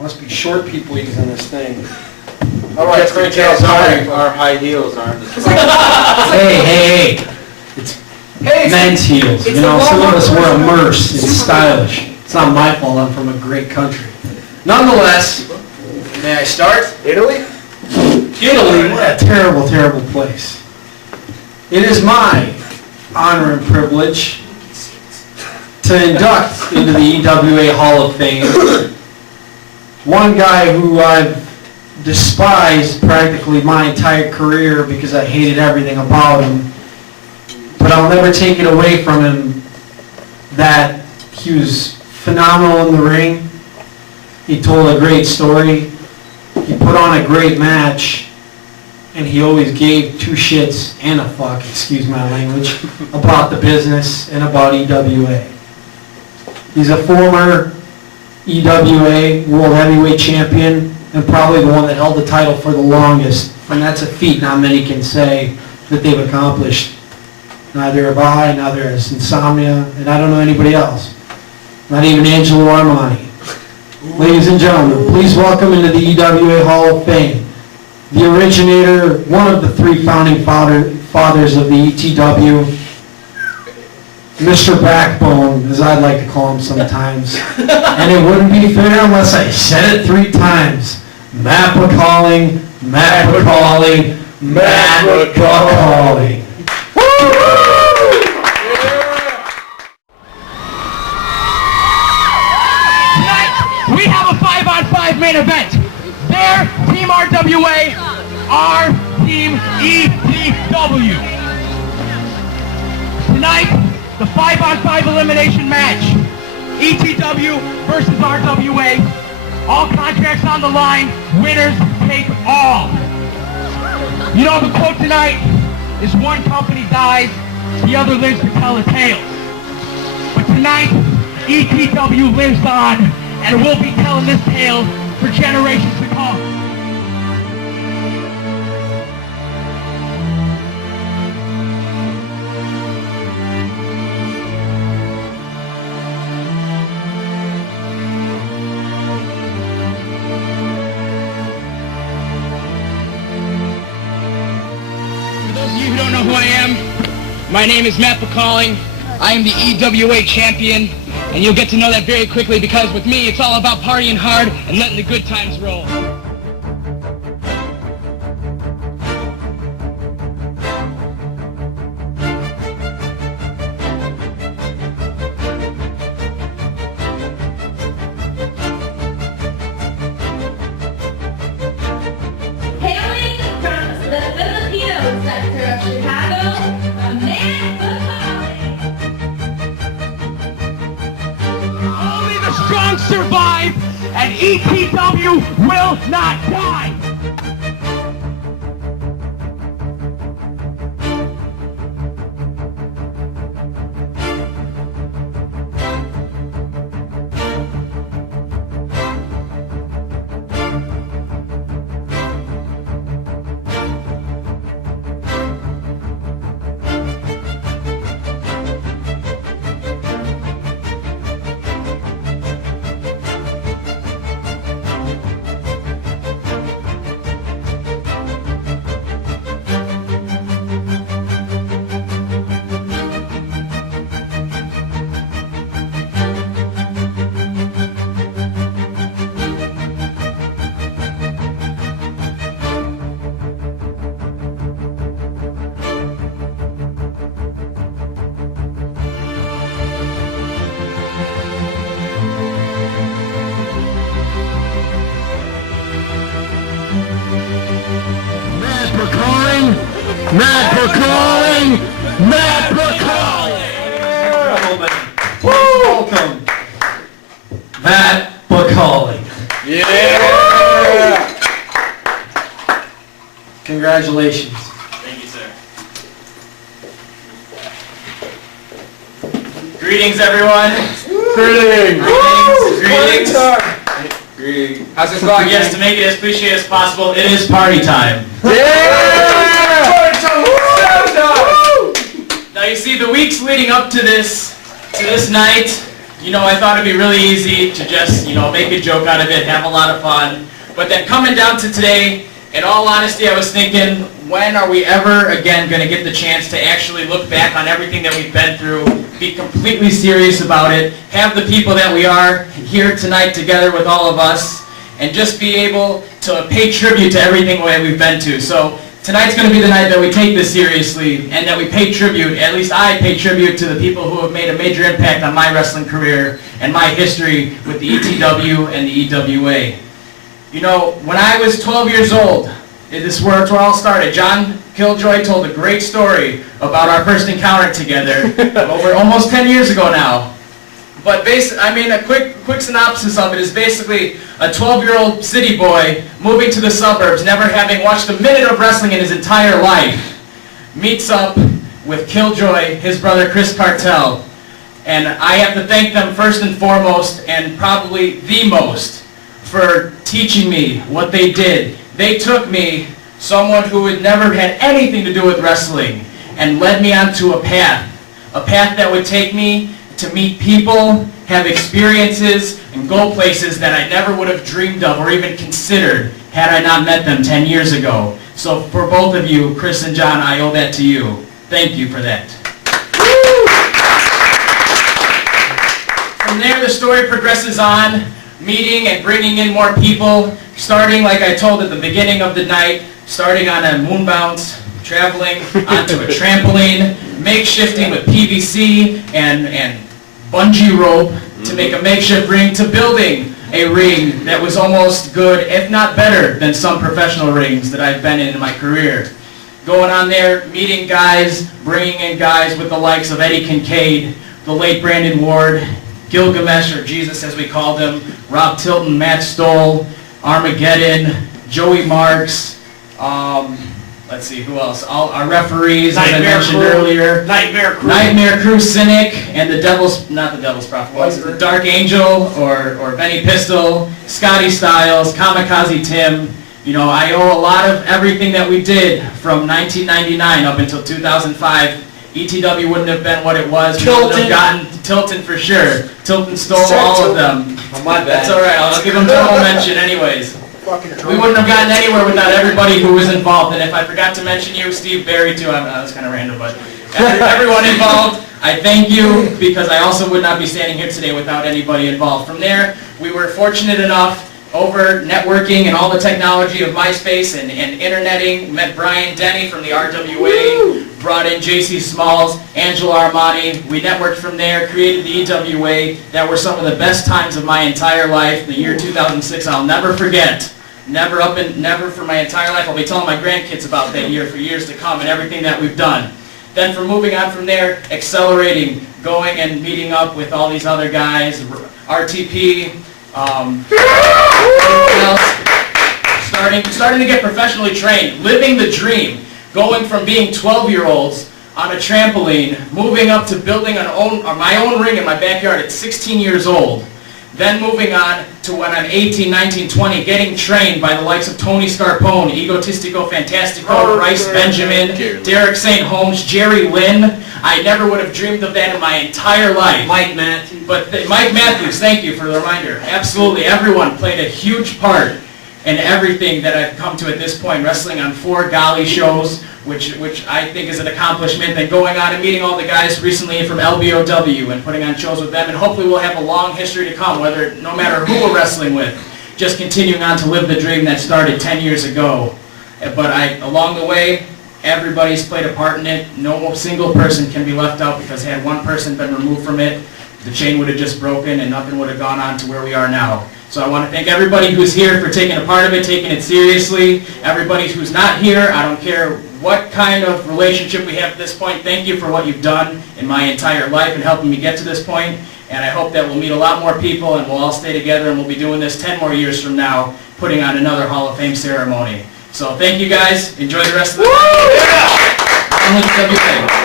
Must be short people using this thing. All right, Sorry, our high heels aren't. Hey. It's men's heels. You know, some of us wear a merce. It's stylish. It's not my fault. I'm from a great country. Nonetheless, may I start? Italy? Italy, what a terrible, terrible place. It is my honor and privilege to induct into the EWA Hall of Fame one guy who I've despised practically my entire career because I hated everything about him. But I'll never take it away from him that he was phenomenal in the ring. He told a great story. He put on a great match. And he always gave two shits and a fuck, excuse my language, about the business and about EWA. He's a former EWA World Heavyweight Champion and probably the one that held the title for the longest. And that's a feat not many can say that they've accomplished. Neither have I, neither has Insomnia, and I don't know anybody else. Not even Angelo Armani. Ladies and gentlemen, please welcome into the EWA Hall of Fame the originator, one of the three founding fathers of the ETW, Mr. Backbone, as I'd like to call him sometimes. And it wouldn't be fair unless I said it 3 times. Matt Bacaling, Matt Bacaling, Matt Bacaling. Tonight, we have a 5-on-5 main event. Their Team RWA, our Team ETW. Tonight, the 5-on-5 elimination match. ETW versus RWA. All contracts on the line. Winners take all. You know, the quote tonight is one company dies, the other lives to tell the tale. But tonight, ETW lives on, and we'll be telling this tale for generations to come. For those of you who don't know who I am, my name is Matt Bacaling. I am the EWA champion. And you'll get to know that very quickly because with me, it's all about partying hard and letting the good times roll. Hailing from the Filipino sector of Chicago, Matt Bacaling. Only the strong survive, and ETW will not die. Matt Bacaling! Matt Bacaling! Welcome, Matt Bacaling. Yeah! Congratulations. Thank you, sir. Greetings, everyone. Greetings! Greetings. Greetings! How's it going? Yes, to make it as cliche as possible, it is party time. Yeah! Now you see, the weeks leading up to this night, you know, I thought it'd be really easy to just, you know, make a joke out of it, have a lot of fun. But then coming down to today, in all honesty, I was thinking, when are we ever again going to get the chance to actually look back on everything that we've been through, be completely serious about it, have the people that we are here tonight together with all of us, and just be able to pay tribute to everything that we've been to. So tonight's going to be the night that we take this seriously and that we pay tribute, at least I pay tribute to the people who have made a major impact on my wrestling career and my history with the ETW and the EWA. You know, when I was 12 years old, this is where it all started. John Killjoy told a great story about our first encounter together over almost 10 years ago now. But a quick synopsis of it is basically a 12-year-old city boy moving to the suburbs, never having watched a minute of wrestling in his entire life, meets up with Killjoy, his brother Chris Cartel. And I have to thank them first and foremost, and probably the most, for teaching me what they did. They took me, someone who had never had anything to do with wrestling, and led me onto a path that would take me to meet people, have experiences, and go places that I never would have dreamed of or even considered had I not met them 10 years ago. So for both of you, Chris and John, I owe that to you. Thank you for that. From there, the story progresses on, meeting and bringing in more people, starting, like I told at the beginning of the night, starting on a moon bounce, traveling onto a trampoline, makeshifting with PVC and bungee rope to make a makeshift ring, to building a ring that was almost good, if not better, than some professional rings that I've been in my career. Going on there, meeting guys, bringing in guys with the likes of Eddie Kincaid, the late Brandon Ward, Gilgamesh, or Jesus as we called him, Rob Tilton, Matt Stoll, Armageddon, Joey Marks, let's see, who else? All our referees, as I mentioned earlier. Nightmare Crew Cynic, and the Devil's, not the Devil's Prophet, what's it? The Dark Angel, or Benny Pistol, Scotty Styles, Kamikaze Tim. You know, I owe a lot of everything that we did from 1999 up until 2005. ETW wouldn't have been what it was. We wouldn't have gotten Tilton for sure. Tilton stole all of them. Oh, my bad. That's all right. I'll give him double mention anyways. We wouldn't have gotten anywhere without everybody who was involved. And if I forgot to mention you, Steve Barry too. That's kind of random, but everyone involved, I thank you, because I also would not be standing here today without anybody involved. From there, we were fortunate enough, over networking and all the technology of MySpace and interneting, met Brian Denny from the RWA, brought in JC Smalls, Angela Armani. We networked from there, created the EWA. That were some of the best times of my entire life. The year 2006, I'll never forget. Never for my entire life. I'll be telling my grandkids about that year for years to come and everything that we've done. Then from moving on from there, accelerating, going and meeting up with all these other guys, RTP, starting to get professionally trained, living the dream, going from being 12-year-olds on a trampoline, moving up to building my own ring in my backyard at 16 years old, then moving on to when I'm 18, 19, 20, getting trained by the likes of Tony Scarpone, Egotistico Fantastico, Bryce Benjamin, Derek St. Holmes, Jerry Lynn. I never would have dreamed of that in my entire life. Mike Matthews. But Mike Matthews, thank you for the reminder. Absolutely, everyone played a huge part in everything that I've come to at this point. Wrestling on 4 Golly shows, which I think is an accomplishment. Then going on and meeting all the guys recently from LBOW and putting on shows with them. And hopefully we'll have a long history to come, no matter who we're wrestling with. Just continuing on to live the dream that started 10 years ago. But along the way, everybody's played a part in it. No single person can be left out, because had one person been removed from it, the chain would have just broken and nothing would have gone on to where we are now. So I want to thank everybody who's here for taking a part of it, taking it seriously. Everybody who's not here, I don't care what kind of relationship we have at this point, thank you for what you've done in my entire life and helping me get to this point. And I hope that we'll meet a lot more people and we'll all stay together, and we'll be doing this 10 more years from now, putting on another Hall of Fame ceremony. So thank you guys. Enjoy the rest of the night.